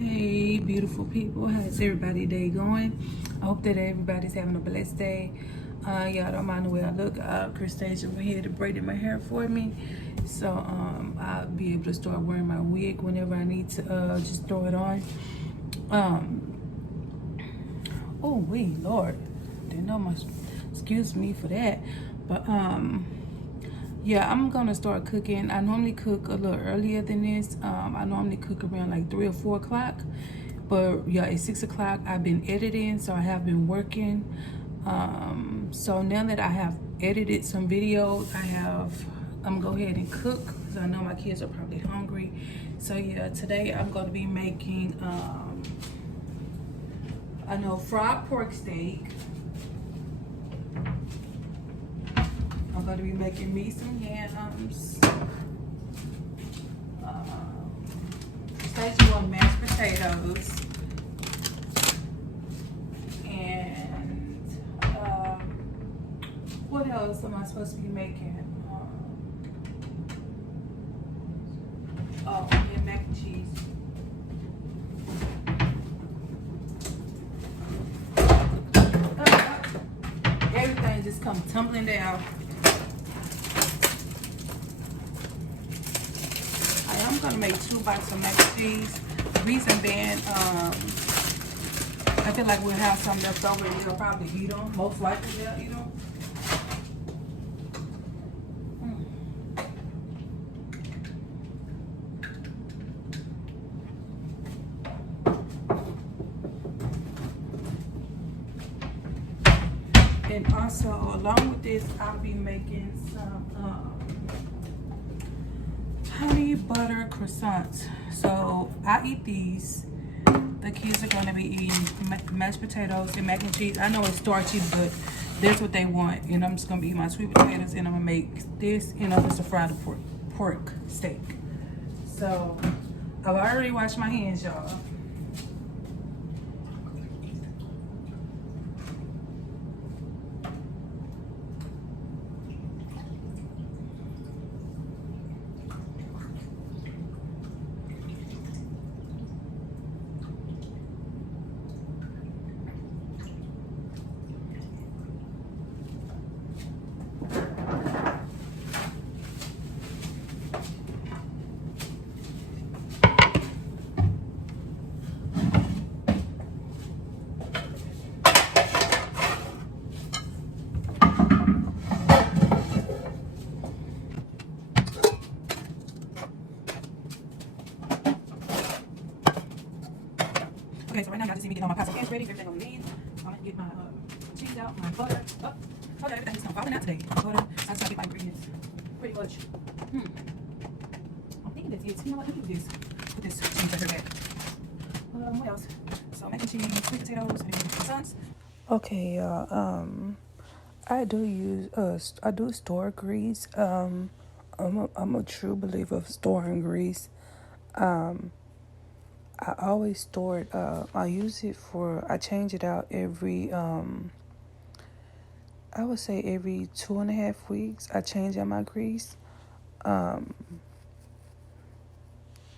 Hey, beautiful people. How's everybody day going? I hope that everybody's having a blessed day. Y'all don't mind the way I look. Christasia over here to braiding my hair for me. So I'll be able to start wearing my wig whenever I need to just throw it on. Oh, wait, Lord. Didn't know my, excuse me for that. But yeah, I'm gonna start cooking. I normally cook a little earlier than this. I normally cook around like 3 or 4 o'clock, but yeah, it's 6 o'clock. I've been editing, so I have been working. So now that I have edited some videos, I'm gonna go ahead and cook because I know my kids are probably hungry. So yeah, today I'm gonna be making I know fried pork steak. I'm going to be making me some yams. Stacey want mashed potatoes. And what else am I supposed to be making? And mac and cheese. Everything just come tumbling down. I'm gonna make 2 bites of mac and cheese. The reason being, I feel like we'll have some left over and they'll probably eat them. Most likely they'll eat them. And also, along with this, I'll be making some honey butter croissants. So I eat these. The kids are gonna be eating mashed potatoes and mac and cheese. I know it's starchy, but that's what they want. And I'm just gonna be eating my sweet potatoes, and I'm gonna make this, it's a fried pork steak. So I've already washed my hands, y'all. Okay, so right now y'all just see me getting all my pots and pans ready. Everything on the lead. I'm gonna get my cheese out, my butter. Oh, okay, everything's not falling out today. Butter. I just gotta get my ingredients pretty much. I'm thinking that's it. You know what? Let me do this. Put this cheese right here back. What else? So mac and cheese, sweet potatoes, and croissants. Okay, y'all. I do store grease. I'm a true believer of storing grease. I always store it. I change it out every, I would say every 2.5 weeks. I change out my grease.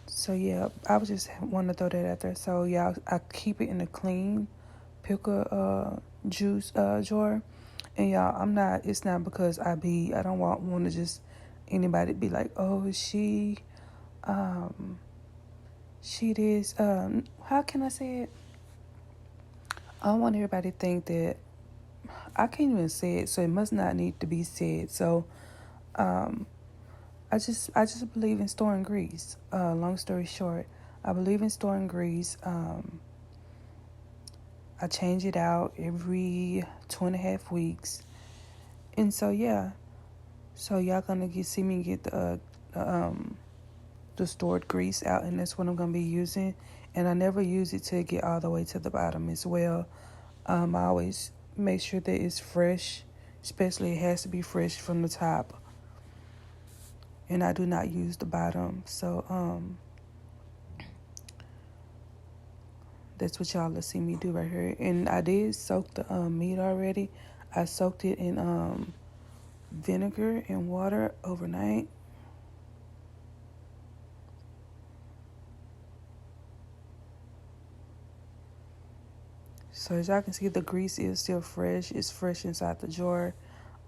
So yeah, I was just want to throw that out there. So yeah, I keep it in a clean pickle juice jar. And y'all, it's not because I don't want to just anybody to be like, oh, she this, how can I say it? I don't want everybody to think that I can't even say it, so it must not need to be said. So, I just believe in storing grease. Long story short, I believe in storing grease. I change it out every 2.5 weeks, and so yeah, so y'all gonna see me get the stored grease out, and that's what I'm gonna be using. And I never use it to get all the way to the bottom as well. I always make sure that it's fresh, especially it has to be fresh from the top. And I do not use the bottom. So that's what y'all will see me do right here. And I did soak the meat already. I soaked it in vinegar and water overnight. So as y'all can see, the grease is still fresh. It's fresh inside the jar.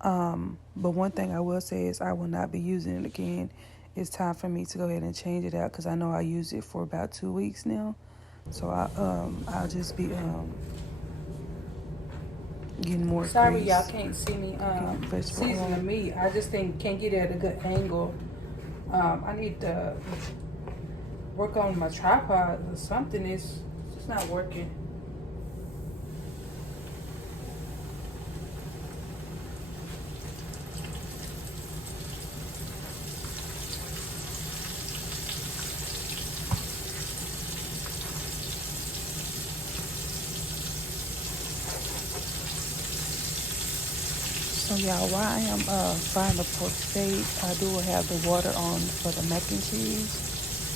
But one thing I will say is I will not be using it again. It's time for me to go ahead and change it out because I know I used it for about 2 weeks now. So I'll just be getting more Sorry, grease. y'all can't see me season the meat. I just can't get it at a good angle. I need to work on my tripod or something. It's just not working. So y'all, while I am frying the pork steak, I do have the water on for the mac and cheese.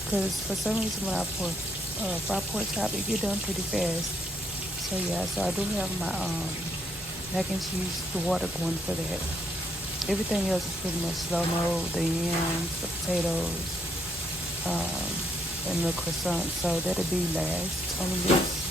Because for some reason when I fry pork chop, it get done pretty fast. So yeah, so I do have my mac and cheese, the water going for that. Everything else is pretty much slow-mo, the yams, the potatoes, and the croissant. So that'll be last on the list.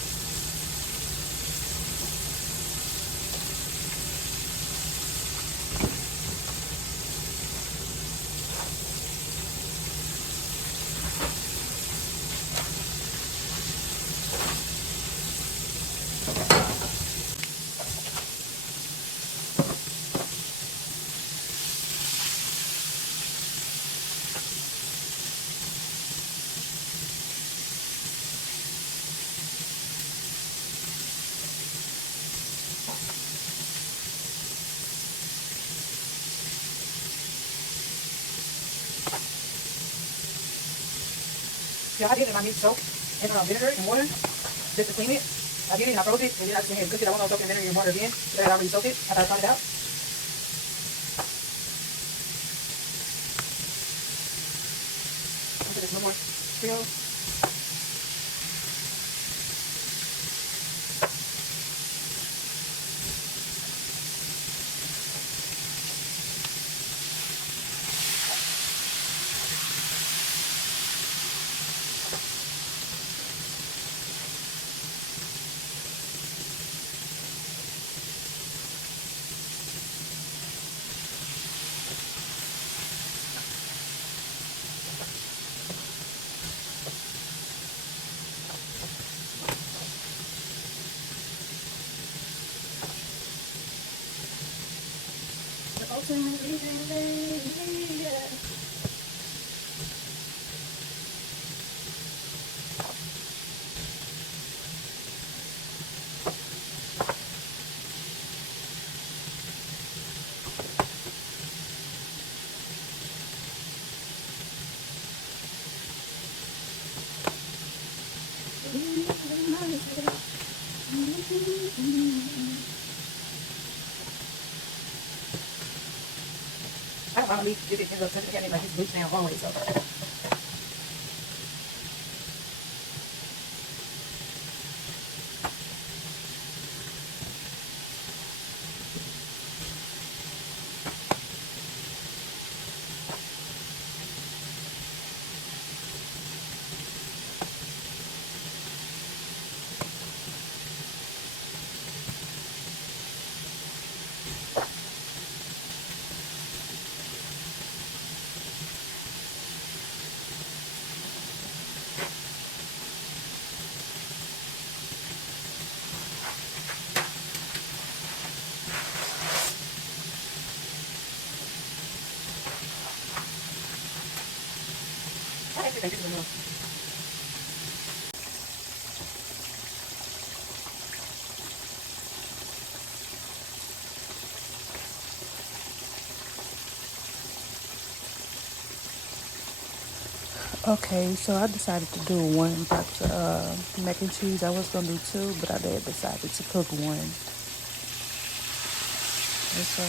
Yeah, I did it. My meat soaked in vinegar and water just to clean it. I did it and I froze it, and then I just went ahead and cooked it. I won't soak in vinegar and water again because I had already soaked it after I found it out. I'll put this a little more Creole. I don't want to leave it in the cabinet like it's loose now always. So. I actually think this is enough. Okay, so I decided to do one box of mac and cheese. I was gonna do two, but I did decided to cook one. And so,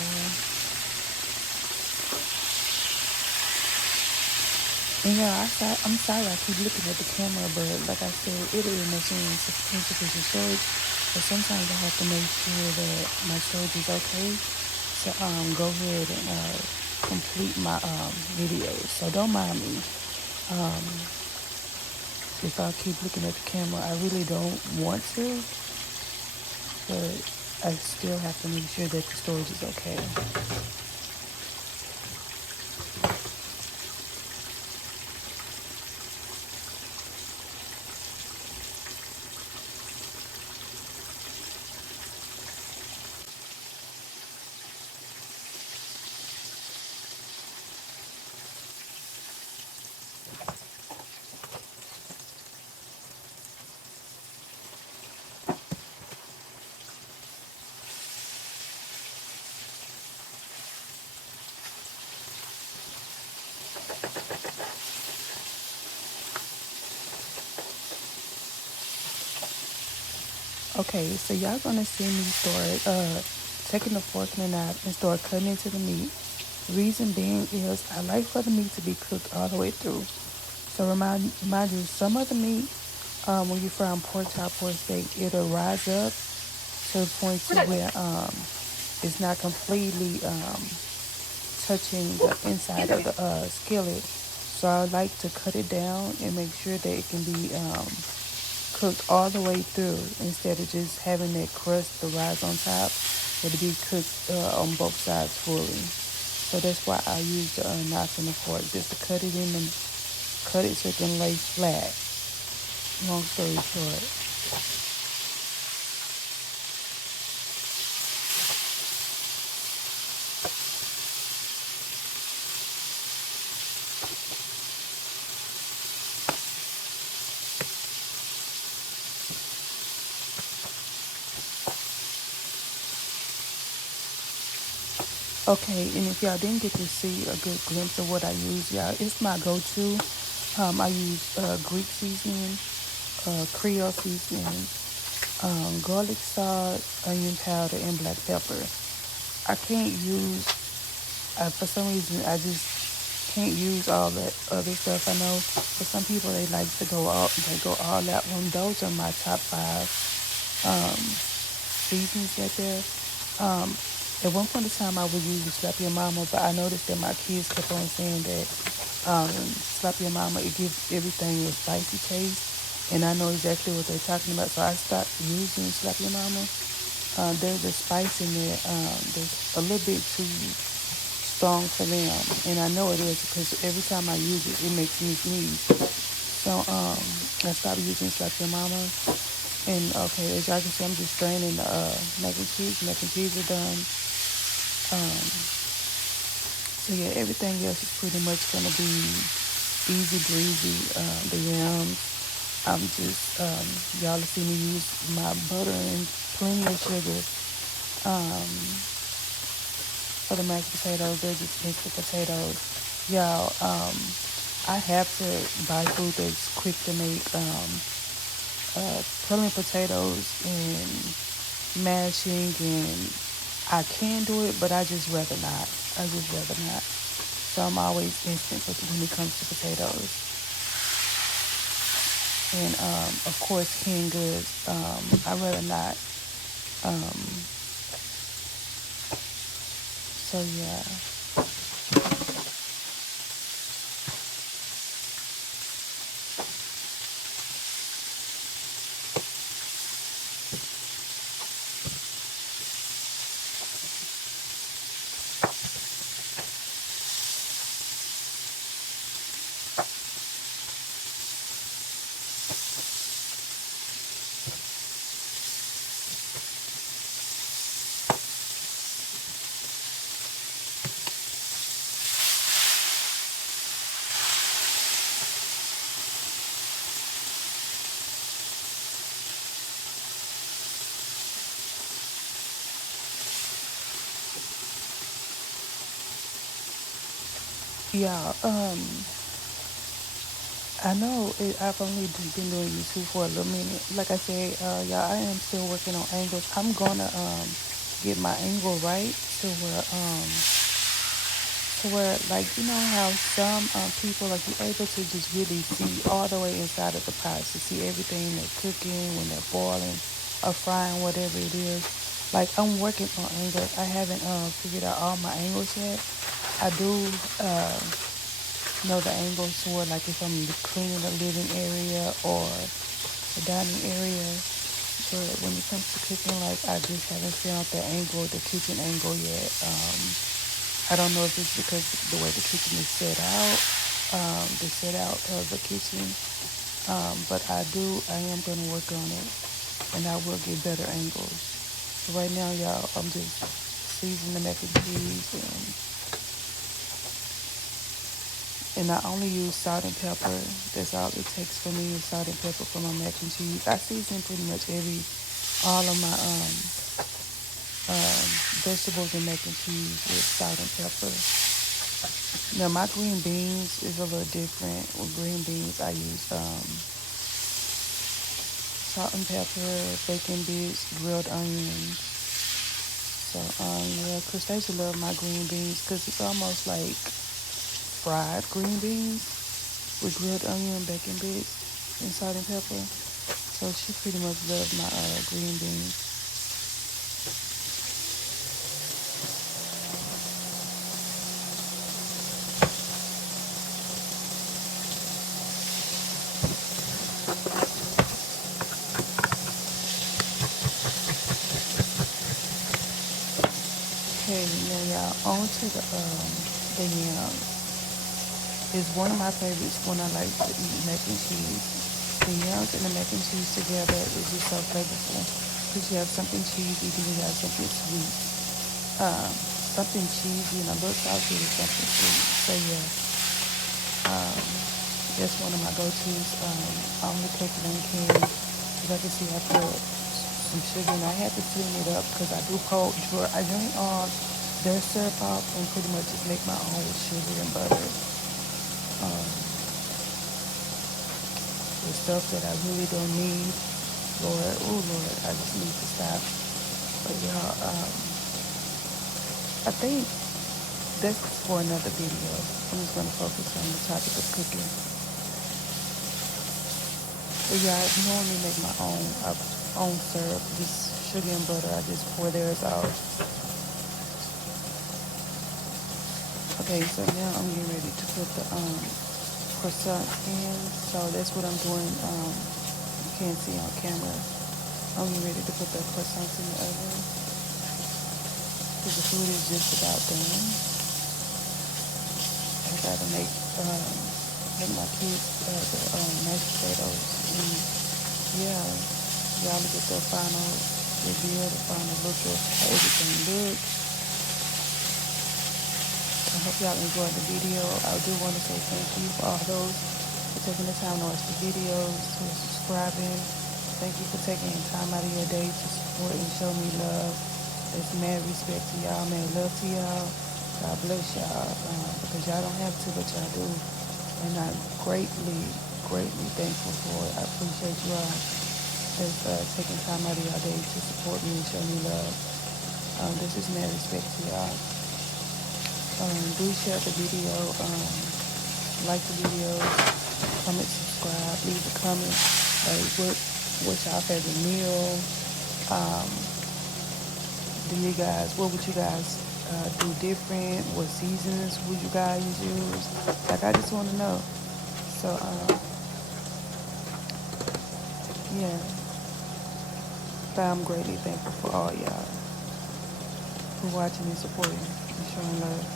and yeah, I'm sorry I keep looking at the camera, but like I said, it is machine insufficient storage. But sometimes I have to make sure that my storage is okay. So go ahead and complete my videos. So don't mind me. If I keep looking at the camera, I really don't want to. but I still have to make sure that the storage is okay. Okay, so y'all gonna see me start taking the fork and the knife and start cutting into the meat. Reason being is I like for the meat to be cooked all the way through. So remind you, some of the meat, when you fry on pork chop or steak, it'll rise up to the point to where it's not completely touching the inside of the skillet. So I like to cut it down and make sure that it can be cooked all the way through instead of just having that crust to rise on top. It'll be cooked on both sides fully. So that's why I use the knife and the fork, just to cut it in and cut it so it can lay flat. Long story short. Okay, and if y'all didn't get to see a good glimpse of what I use, y'all, it's my go-to. I use Greek seasoning, Creole seasoning, garlic salt, onion powder, and black pepper. I can't use, for some reason, I just can't use all that other stuff. I know for some people they like to go all out. Well, those are my top 5 seasons right there. At one point in time, I would use Slap Your Mama, but I noticed that my kids kept on saying that Slap Your Mama, it gives everything a spicy taste, and I know exactly what they're talking about, so I stopped using Slap Your Mama. There's a spice in there that's a little bit too strong for them, and I know it is because every time I use it, it makes me sneeze. So I stopped using Slap Your Mama. And okay, as y'all can see, I'm just straining the mac and cheese. Mac and cheese are done. So yeah, everything else is pretty much gonna be easy breezy. The yams, I'm just y'all see me use my butter and plenty of sugar. For the mashed potatoes, they're just instant potatoes. Y'all, I have to buy food that's quick to make. Peeling potatoes and mashing, and I can do it, but I just rather not. So I'm always instant when it comes to potatoes. And of course, canned goods, I rather not. So yeah. Yeah, I know I've only been doing YouTube for a little minute. Like I said, y'all, I am still working on angles. I'm gonna get my angle right to where like you know how some people like you're able to just really see all the way inside of the pot to see everything they're cooking when they're boiling or frying whatever it is. Like I'm working on angles. I haven't figured out all my angles yet. I do know the angles to where like if I'm cleaning the living area or the dining area, but when it comes to cooking, like I just haven't found the angle, the kitchen angle yet. I don't know if it's because the way the kitchen is set out, the set out of the kitchen. But I am going to work on it, and I will get better angles. So right now, y'all, I'm just seasoning the mac and cheese, and I only use salt and pepper. That's all it takes for me is salt and pepper for my mac and cheese. I season pretty much all of my vegetables and mac and cheese with salt and pepper. Now my green beans is a little different. With green beans, I use salt and pepper, bacon bits, grilled onions. So yeah, Crustacea love my green beans because it's almost like fried green beans with grilled onion, bacon bits, and salt and pepper. So she pretty much loved my green beans. Okay, now y'all, on to the yams. It's one of my favorites when I like to eat mac and cheese. The yams and the mac and cheese together is just so flavorful. Because you have something cheesy, then you have something sweet. Something cheesy and a little salty and something sweet. So yeah, that's one of my go-tos. I only take it in cans. As I can see, I put some sugar and I had to tune it up because I do I drink their syrup off and pretty much just make my own with sugar and butter. The stuff that I really don't need, Lord, I just need to stop. But y'all, I think that's for another video. I'm just gonna focus on the topic of cooking. But yeah, I normally make my own syrup, just sugar and butter. I just pour theirs out. Okay, so now I'm getting ready to put the croissant in. So that's what I'm doing. You can't see on camera. I'm getting ready to put the croissants in the oven because the food is just about done. I gotta make my kids the mashed potatoes. And yeah, y'all get the final review, the final look of how everything looks. I hope y'all enjoyed the video. I do want to say thank you for all those for taking the time to watch the videos, for subscribing. Thank you for taking time out of your day to support and show me love. It's mad respect to y'all, mad love to y'all. God bless y'all, because y'all don't have to, but y'all do. And I'm greatly thankful for it. I appreciate you all that's taking time out of your day to support me and show me love. This is mad respect to y'all. Do share the video, like the video, comment, subscribe, leave a comment. Like what's your favorite meal? What would you guys do different? What seasons would you guys use? Like I just want to know. So yeah, but I'm greatly thankful for all y'all for watching and supporting and showing love.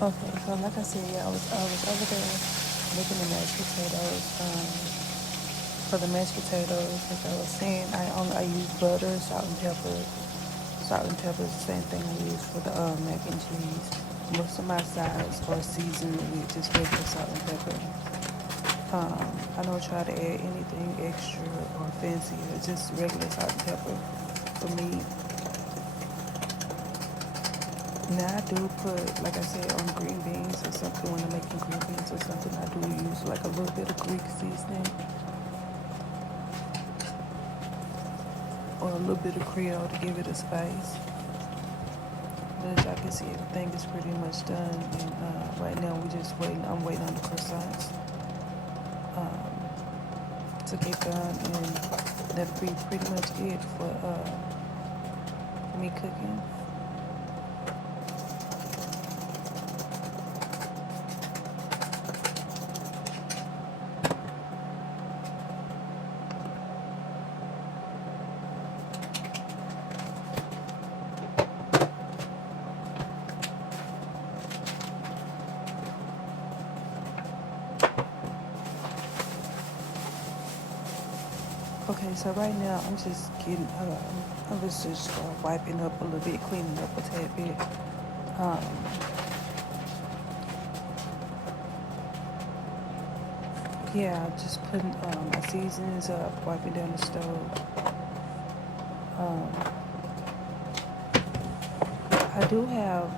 Okay, so like I said, yeah, I was over there making the mashed potatoes. For the mashed potatoes, like I was saying, I use butter, salt and pepper. Salt and pepper is the same thing I use for the mac and cheese. Most of my sides are seasoned with just regular salt and pepper. I don't try to add anything extra or fancy. It's just regular salt and pepper for me. Now I do put, like I said, on green beans or something, when I'm making green beans or something, I do use like a little bit of Greek seasoning or a little bit of Creole to give it a spice. But as y'all can see, everything is pretty much done. And right now we're just waiting. I'm waiting on the croissants to get done, and that'll be pretty much it for me cooking. Okay, so right now I'm just getting, I was just wiping up a little bit, cleaning up a tad bit. Yeah, just putting my seasonings up, wiping down the stove.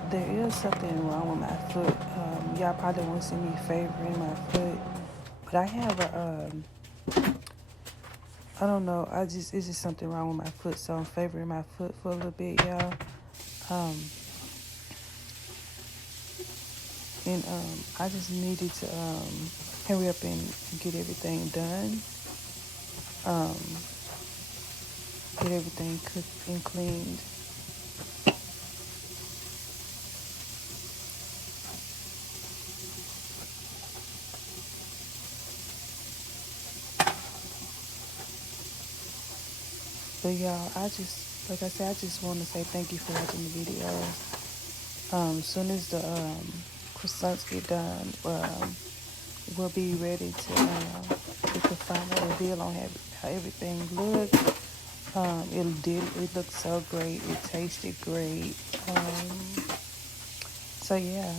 There is something wrong with my foot. Y'all probably won't see me favoring my foot, but I have I don't know, it's just something wrong with my foot, so I'm favoring my foot for a little bit, y'all. And I just needed to hurry up and get everything done. Get everything cooked and cleaned. But y'all, like I said, I just want to say thank you for watching the video. As soon as the croissants get done, we'll be ready to get the final reveal on how everything looked. It looked so great. It tasted great. So yeah.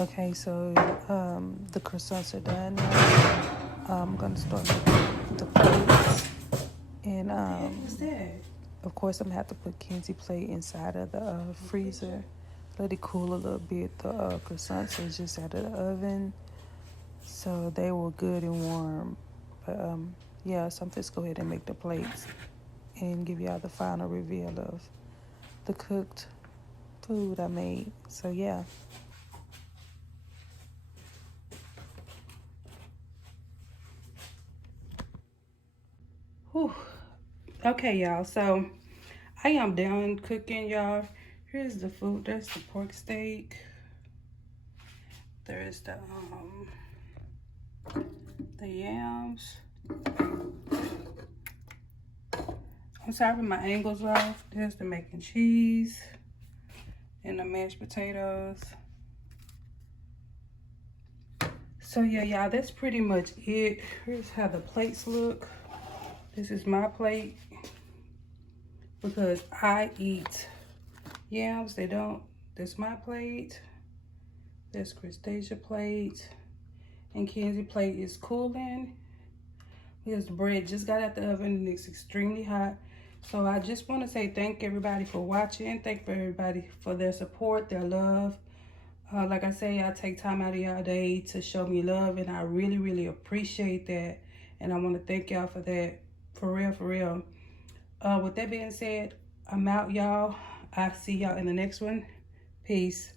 Okay, so the croissants are done now. I'm gonna start making the plates, and What's that? of course I'm gonna have to put Kenzie plate inside of the freezer, let it cool a little bit. The croissants are just out of the oven, so they were good and warm. But yeah, so I'm just go ahead and make the plates and give y'all the final reveal of the cooked food I made. So yeah. Whew. Okay, y'all, so I am done cooking, y'all. Here's the food. There's the pork steak. There's the yams. I'm sorry if my angle's off. There's the mac and cheese and the mashed potatoes. So yeah, y'all, that's pretty much it. Here's how the plates look. This is my plate because I eat yams. They don't. That's my plate. That's Christasia plate. And Kenzie plate is cooling because the bread just got out the oven and it's extremely hot. So I just want to say thank everybody for watching. Thank everybody for their support, their love. Like I say, I take time out of y'all day to show me love, and I really, really appreciate that. And I want to thank y'all for that. For real, for real. With that being said, I'm out, y'all. I'll see y'all in the next one. Peace.